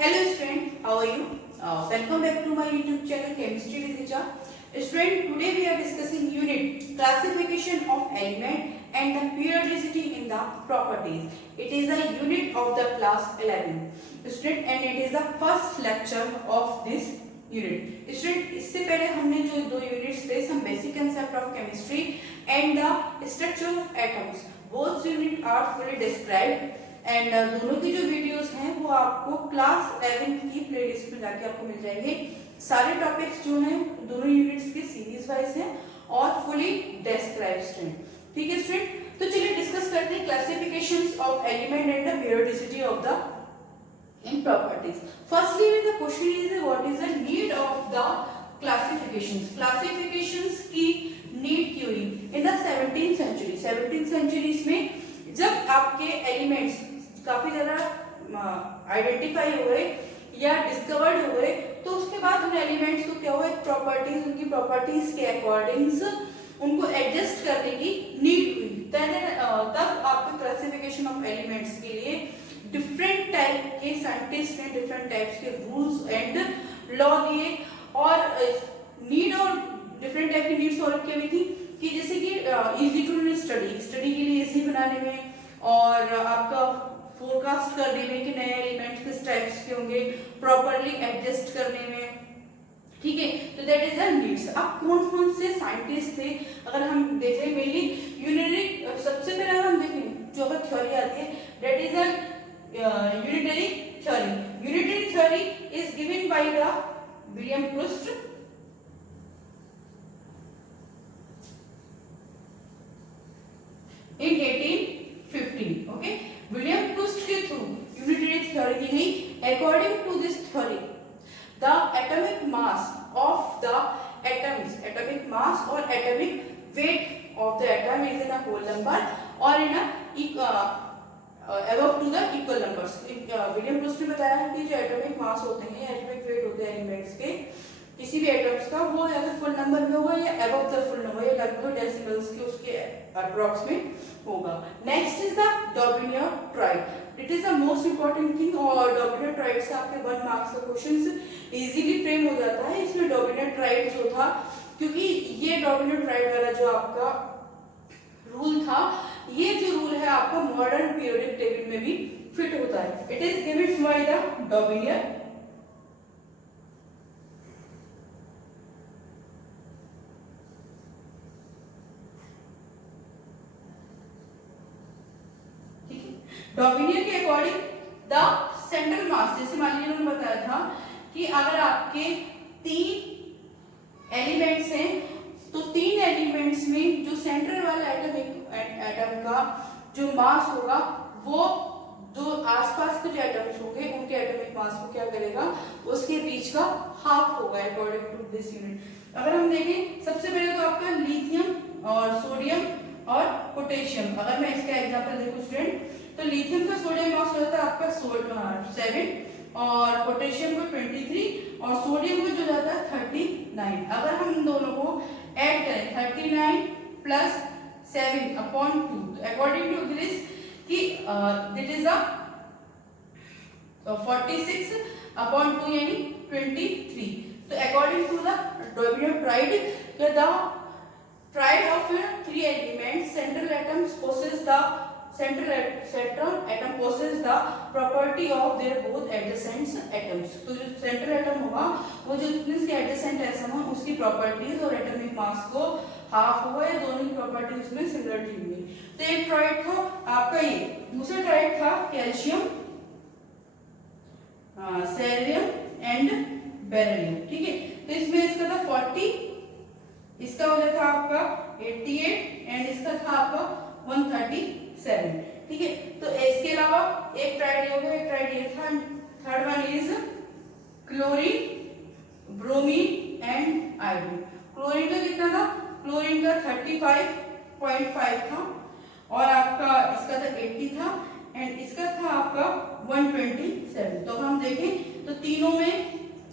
Hello student, how are you? Welcome back to my YouTube channel Chemistry with Richa. Student, today we are discussing unit classification of element and the periodicity in the properties. It is a unit of the class 11. Student, and it is the first lecture of this unit. Student, इससे पहले हमने जो दो units थे, some basic concept of chemistry and the structure of atoms. Both units are fully described. And दोनों की जो videos हैं वो आपको क्लास 11 की प्लेलिस्ट में जाके आपको मिल जाएंगे। सारे टॉपिक्स जो हैं दोनों यूनिट्स के सीरीज वाइज हैं और फुली डिस्क्राइब्ड हैं। ठीक है स्टूडेंट, तो चलिए डिस्कस करते हैं classifications of element and the periodicity of the in properties. Firstly the question is what is the need of the classifications. Classifications की नीड क्यों हुई in the 17th century. 17th centuries में जब आपके एलिमेंट्स काफी ज्यादा आइडेंटिफाई हुए या डिस्कवर्ड हुए, तो उसके बाद उन एलिमेंट्स को क्या हुआ, एक प्रॉपर्टीज, उनकी प्रॉपर्टीज के अकॉर्डिंग्स उनको एडजस्ट करने की नीड हुई। तब आपके क्लासिफिकेशन ऑफ एलिमेंट्स के लिए डिफरेंट टाइप के साइंटिस्ट ने डिफरेंट टाइप्स के रूल्स एंड लॉ दिए और नीड और डिफरेंट टाइप की नीड्स और क्या भी थी कि जैसे कि इजी टू स्टडी के लिए इजी बनाने में और आपका फोरकास्ट करने में कि नए एलिमेंट्स किस टाइप्स के होंगे, प्रॉपर्ली एडजस्ट करने में। ठीक है, तो दैट इज द नीड्स। अब कौन कौन से साइंटिस्ट थे अगर हम देखें, मेनली यूनिटरी, सबसे पहले हम देखें जो अगर थ्योरी आती है that is a unitary theory. Unitary theory is given by the William Proust in 1815. Okay, William Proust के थ्रू यूनिटरी थ्योरी दी गई। According to this theory the atomic mass of the atoms, atomic mass और atomic weight of the atom is in a whole number और in above to the equal numbers। William Proust ने बताया कि जो atomic mass होते हैं, atomic weight होते हैं एलिमेंट्स के, किसी भी एटम्स का, वो या तो फुल नंबर में होगा या अबव द फुल नंबर या लगभग डेसिमल्स के उसके अप्रॉक्सीमेट होगा। Next is the Dobereiner triad. It is the most important thing और डॉबिनियर-ट्राइड से आपके 1 मार्क्स का क्वेश्चंस इजीली फ्रेम हो जाता है। इसमें डॉबिनियर-ट्राइड जो था, क्योंकि ये डॉबिनियर-ट्राइड वाला जो आपका रूल था, ये जो रूल है आपका मॉडर्न पीरियोडिक टेबल में भी फिट होता है। It is given by the Dobereiner. Dobereiner के अकॉर्डिंग द सेंट्रल मास, जैसे मान लीजिए उन्होंने बताया था कि अगर आपके 3 एलिमेंट्स हैं तो 3 एलिमेंट्स में जो सेंट्रल वाला एटम का जो मास होगा वो जो आसपास के जो एटम्स होंगे उनके एटॉमिक मास को क्या करेगा, उसके बीच का हाफ होगा अकॉर्डिंग टू दिस यूनिट। अगर हम देखें सबसे पहले तो आपका लिथियम और सोडियम और पोटेशियम। अगर मैं इसका एग्जांपल देखूं स्टूडेंट, तो लिथियम का सोडियम मास होता है आपका 7 और पोटेशियम का 23 और सोडियम का जो जाता है 39। अगर हम इन दोनों को ऐड करें 39 plus 7 upon 2, according to this कि दिट इज 46 अपॉन 2 यानी 23। तो according to the Dobereiner triad, the triad of 3 elements, central atoms possess the central atom possess the property of their both adjacent atoms। तो जो central atom होगा वो जो इसके adjacent atom है उसकी प्रॉपर्टीज और एटॉमिक मास को हाफ होगा या दोनों की प्रॉपर्टीज में सिमिलरिटी होगी। तो एक ट्राइड था आपका ये, दूसरा ट्राइड था कैल्शियम, सेलेनियम एंड बेरिलियम। ठीक है, तो इसमें इसका था 40, इसका हो जाता था आपका 88 एंड इसका था आपका 137। ठीक है, तो इसके अलावा एक ट्राइड हो गया, एक ट्राइड ये था। Third one is chlorine, bromine and iodine. Chlorine का कितना था, क्लोरीन का 35.5 था और आपका इसका था 80 था एंड इसका था आपका 127। तो हम देखें तो तीनों में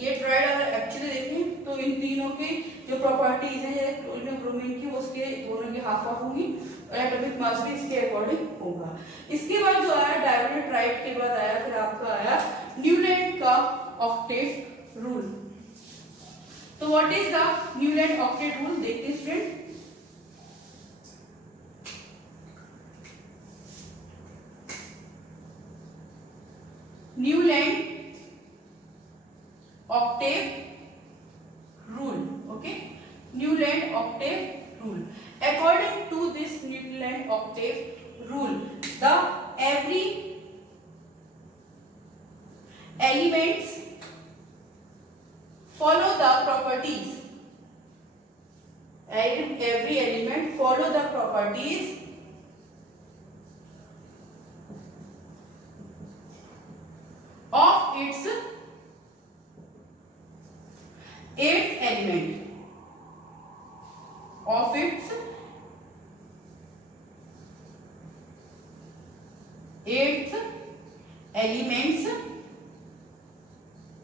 ये ट्राइड अगर एक्चुअली देखें तो इन तीनों के जो प्रॉपर्टीज हैं क्लोरीन और ब्रोमीन की, उसके दोनों की हाफ हाफ होंगी और एटॉमिक मास भी इसके अकॉर्डिंग होगा। इसके बाद जो आया डायमंड ट्राइड के बाद आया फिर आपका आया न्यूलैंड न्यूलैंड का ऑक्टेट रूल। तो what is the Newland octet rule, देखते हैं student. Newland octave rule, okay, Newland octave rule. According to this Newland octave rule, the every elements follow the properties, and every element follow the properties of its eighth element, of its eighth elements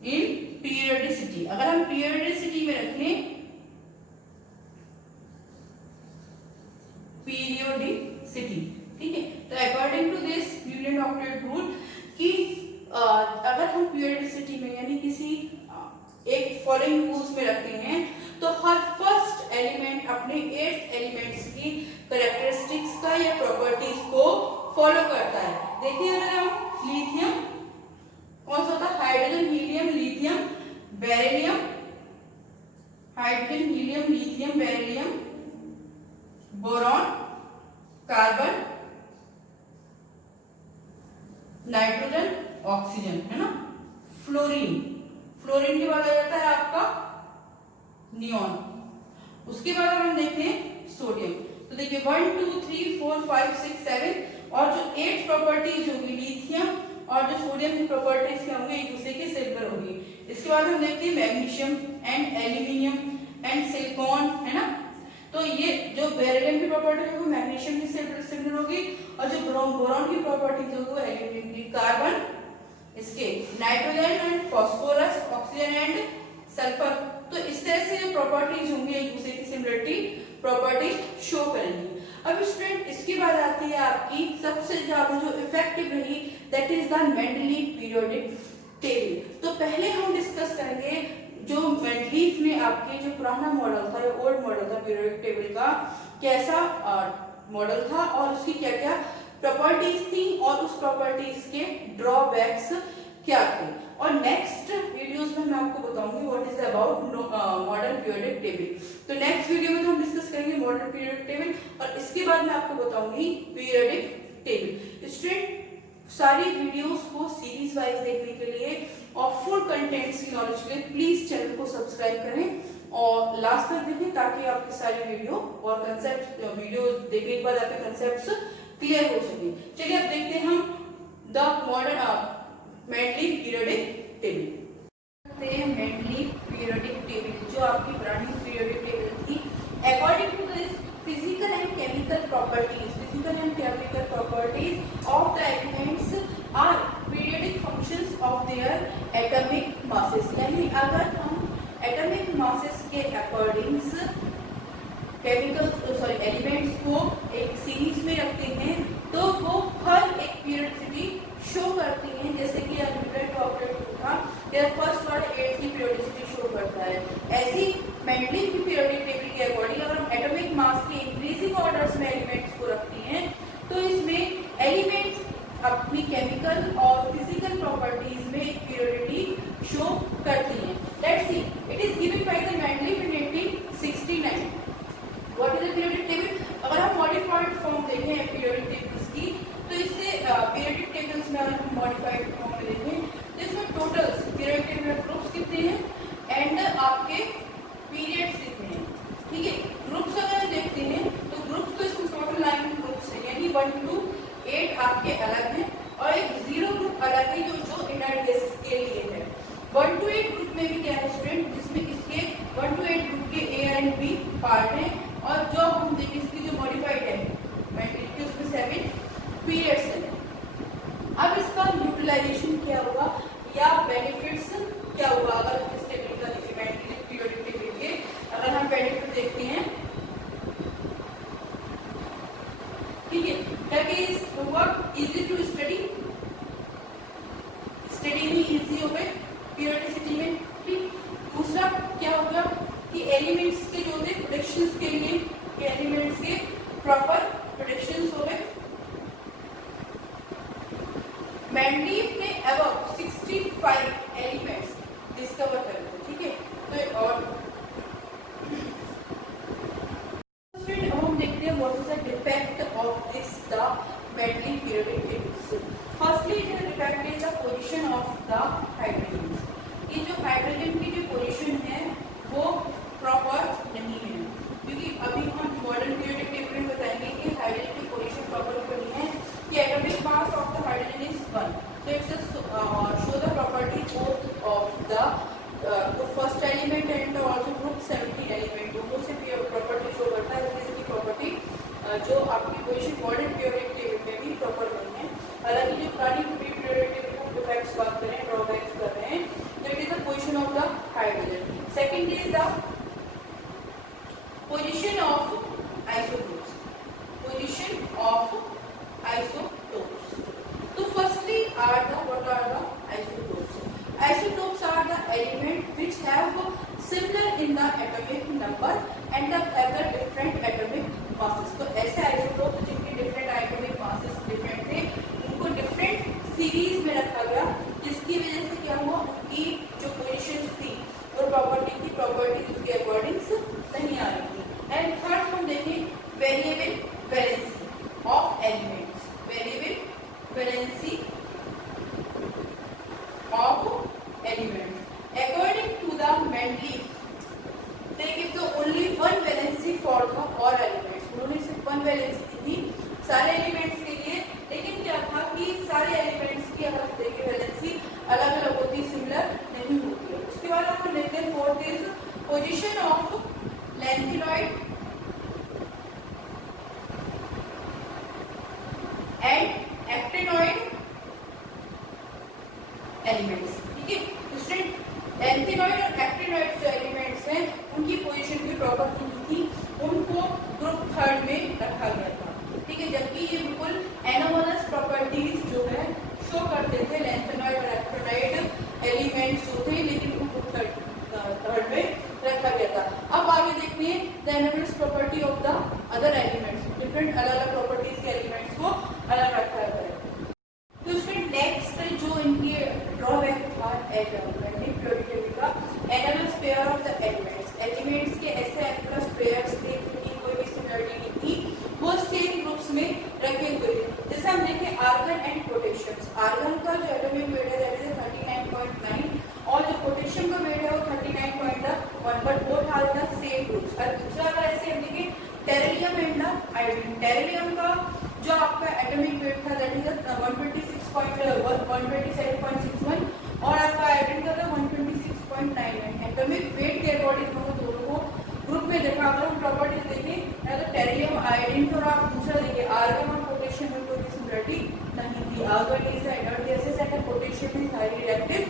in periodicity। अगर हम periodicity में रखें, periodicity, ठीक है, तो according to this Newland octet rule कि अगर हम periodicity में यानी किसी एक फॉलोइंग रूल्स में रखते हैं तो हर फर्स्ट एलिमेंट अपने एट्थ एलिमेंट्स की कैरेक्टरिस्टिक्स का या प्रॉपर्टीज को फॉलो करता है। देखिए अगर हम लिथियम कौन सा होता है, hydrogen helium lithium beryllium, hydrogen helium lithium beryllium, boron carbon nitrogen oxygen, है ना, फ्लोरीन, फ्लोरीन के बाद आ जाता है आपका नियॉन, उसके बाद हम देखते हैं सोडियम। तो देखिए 1 2 3 4 5 6 7 और जो 8 प्रॉपर्टीज होगी लिथियम और जो सोडियम की प्रॉपर्टीज क्या होंगे, एक दूसरे के सिमिलर होगी। इसके बाद हम देखते हैं magnesium and aluminium and silicon, है ना, तो ये जो बेरिलियम की प्रॉपर्टी होगी मैग्नीशियम की सिमिलर होगी और जो बोरॉन की प्रॉपर्टीज होगी वो एल्यूमिनियम की, कार्बन इसके, nitrogen and phosphorus, oxygen and sulphur. तो इस तरह से प्रॉपर्टीज होंगी एक दूसरे की सिमिलरिटी प्रॉपर्टी शो करेंगी। अब स्टूडेंट इसके बाद आती है आपकी सबसे ज्यादा जो इफेक्टिव रही, that is the Mendeleev periodic table. तो पहले हम डिस्कस करेंगे जो मेंडलीफ ने आपके जो पुराना मॉडल था, ओल्ड मॉडल था पीरियोडिक टेबल का, कैसा मॉडल था और उसकी क्या क्या प्रॉपर्टीज थी और उस प्रॉपर्टीज के ड्रॉबैक्स क्या थे। और नेक्स्ट वीडियोस में मैं आपको बताऊंगी what is about modern periodic table. तो नेक्स्ट वीडियो में तो हम डिस्कस करेंगे मॉडर्न पीरियोडिक टेबल और इसके बाद मैं आपको बताऊंगी पीरियोडिक टेबल। स्टूडेंट सारी वीडियोस को सीरीज वाइज देखने के लिए और फुल कंटेंट्स की नॉलेज के लिए प्लीज चैनल को सब्सक्राइब करें और लास्ट तक देखें ताकि आपकी सारी वीडियो और कंसेप्ट वीडियो देखने के बाद आपके कंसेप्ट्स क्लियर हो सके। चलिए अब देखते हैं हम the modern Mendeleev periodic table. Mendeleev periodic table जो आपकी पुरानी पीरियोडिक टेबल थी, according to this physical and chemical properties of the elements are periodic functions of their atomic masses. यानी अगर हम एटॉमिक मासेस के अकॉर्डिंग एलिमेंट्स को एक सीरीज में रखते हैं तो वो हर एक पीरियोडिसिटी शो करती हैं। जैसे कि न्यूलैंड ऑक्टेट रूल था, यह फर्स्ट वाला 8 की पीरियोडिसिटी शो करता है। ऐसी मेंडलीफ की पीरियोडिक टेबल के अकॉर्डिंग अगर हम एटॉमिक मास के इंक्रीजिंग ऑर्डर्स में एलिमेंट्स को रखते हैं तो इसमें एलिमेंट्स अपनी केमिकल और फिजिकल प्रॉपर्टीज में एक पीरियोडिटी शो करती हैं। Let's see, it is given by the Mendeleev in 1869। What is the periodic table? अगर हम मॉडिफाइड फॉर्म देखें पीरियोडिक टेबल्स की तो इससे पीरियोडिक टेबल्स में अगर हम मॉडिफाइड फॉर्म में देखें तो इसमें टोटल्स पीरियोडिक टेबल में ग्रुप्स कितने हैं एंड आपके पीरियड्स कितने हैं, ठीक है। ग्रुप्स अगर देखते हैं तो ग्रुप्स तो इसमें टोटल द हाइड्रोजन। ये जो हाइड्रोजन की जो पोजीशन है वो प्रॉपर नहीं है, क्योंकि अभी हम मॉडर्न पीरियोडिक टेबल में बताएंगे कि हाइड्रोजन की पोजीशन प्रॉपर क्यों नहीं है। कि atomic mass of the hydrogen is 1, so it's show the property both of the first element and also group 17 element दोनों से प्रॉपर्टी शो करता है। इसकी प्रॉपर्टी जो आपकी पोजीशन मॉडर्न पीरियोडिक टेबल में भी प्रॉपर नहीं है। हालांकि जो पुरानी पीरियोडिक टेबल को डिफेक्ट्स बात कर रहे हैं, ड्रॉबैक्स कर रहे हैं, तो it is the position of the hydrogen. Second is the position of isotopes, position of isotopes. तो firstly are the what are the isotopes? Isotopes are the element which have similar in the atomic number and have the different atomic masses। तो ऐसे isotopes जिनके different atomic masses different थे, उनको different series में रखा गया, जिसकी वजह से क्या हुआ, उनकी जो positions थी और property की properties उसके according नहीं आ रही थी। And third हम देखें variable valency of elements, variable valency of elements according to the Mendeleev, they give the only one valency for the all elements। उन्होंने सिर्फ one valency दी थी सारे एलिमेंट्स के लिए, लेकिन क्या था कि सारे एलिमेंट्स की अगर देखें वैलेंसी अलग अलग होती, सिमिलर नहीं होती है। उसके बाद हम देखते हैं fourth is position of lanthanoid and actinoid elements. ठीक है, स्टूडेंट लैंथेनॉइड और एक्टिनॉइड जो एलिमेंट्स हैं उनकी पोजीशन भी प्रॉपर नहीं थी, उनको ग्रुप थर्ड में रखा गया था। ठीक है, जबकि ये बिल्कुल एनोमलस प्रॉपर्टीज जो है शो करते थे लैंथेनॉइड और एक्टिनॉइड एलिमेंट्स जो थे, लेकिन उनको थर्ड में रखा गया था। अब आगे देखते हैं the anomalous property of the other elements, different अलग अलग प्रॉपर्टीज के एलिमेंट्स को अलग रखा गया है। तो स्टूडेंट नेक्स्ट जो इनके ड्रॉबैक था मॉडर्न पीरियोडिक टेबल का, anomalous pair of the elements, elements के ऐसे एनोमलस पेयर्स थे जिनकी कोई भी सिमिलरिटी नहीं थी, वो सेम ग्रुप्स में रखे हुए थे। जैसे हम देखें आर्गन एंड पोटेशियम, आर्गन का जो एटॉमिक वेट है दैट इज 39.9 और जो पोटेशियम का वेट है वो 39.1, but both are the same groups. और दूसरा अगर ऐसे हम देखें tellurium and the iodine, tellurium का जो आपका एटॉमिक वेट था दैट इज 127.61 और आपका आयोडीन का था 126.99। एटॉमिक वेट के अकॉर्डिंग हम दोनों को ग्रुप में देखा। अगर हम प्रॉपर्टीज देखें तो टेरिलियम आयोडीन और आप दूसरा देखिए आर्गन और पोटेशियम में कोई सिमिलरिटी नहीं थी। Argon is inert gases and potassium is highly reactive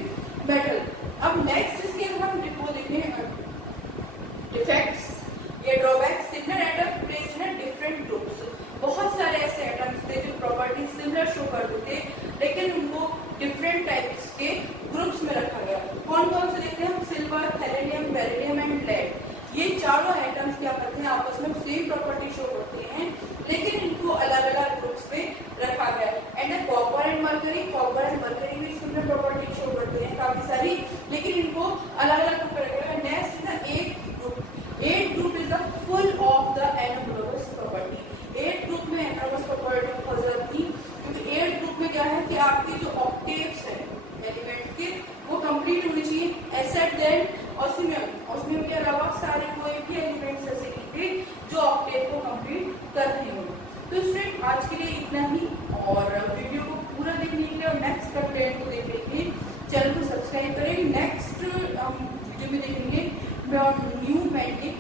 metal. अब नेक्स्ट इसके हम वो देखें डिफेक्ट्स या drawbacks, similar atom placed in different groups. बहुत सारे ऐसे एटम्स थे जो प्रॉपर्टी सिमिलर शो करते थे, लेकिन उनको डिफरेंट टाइप्स के ग्रुप्स में रखा गया। कौन कौन से देखते हैं हम? Silver, thallium, beryllium and lead. ये चारों एटम्स क्या करते हैं, आपस में सेम प्रॉपर्टी शो करते हैं, लेकिन इनको अलग अलग ग्रुप्स में रखा गया। एंड कॉपर एंड मरकरी भी सिमिलर प्रॉपर्टी शो करते हैं काफी सारी, लेकिन इनको अलग अलग ग्रुप में रखा गया। Next is the eight group is the full of the anomalous property. Eight group में एनोमलस प्रॉपर्टी बहुत ज्यादा थी, क्योंकि एट ग्रुप में क्या है कि आपके जो ऑक्टेव्स है एलिमेंट के वो कंप्लीट होने चाहिए, एक्सेप्ट दैट ऑस्मियम के अलावा सारे कोई भी एलिमेंट्स ऐसे नहीं थे जो ऑक्टेव को कंप्लीट कर रहे हो। तो स्टूडेंट आज के लिए इतना ही, और वीडियो को पूरा देखने के लिए और नेक्स्ट कंटेंट को देखने के लिए चैनल को सब्सक्राइब करें। नेक्स्ट वीडियो में देखेंगे न्यू मैंडलिक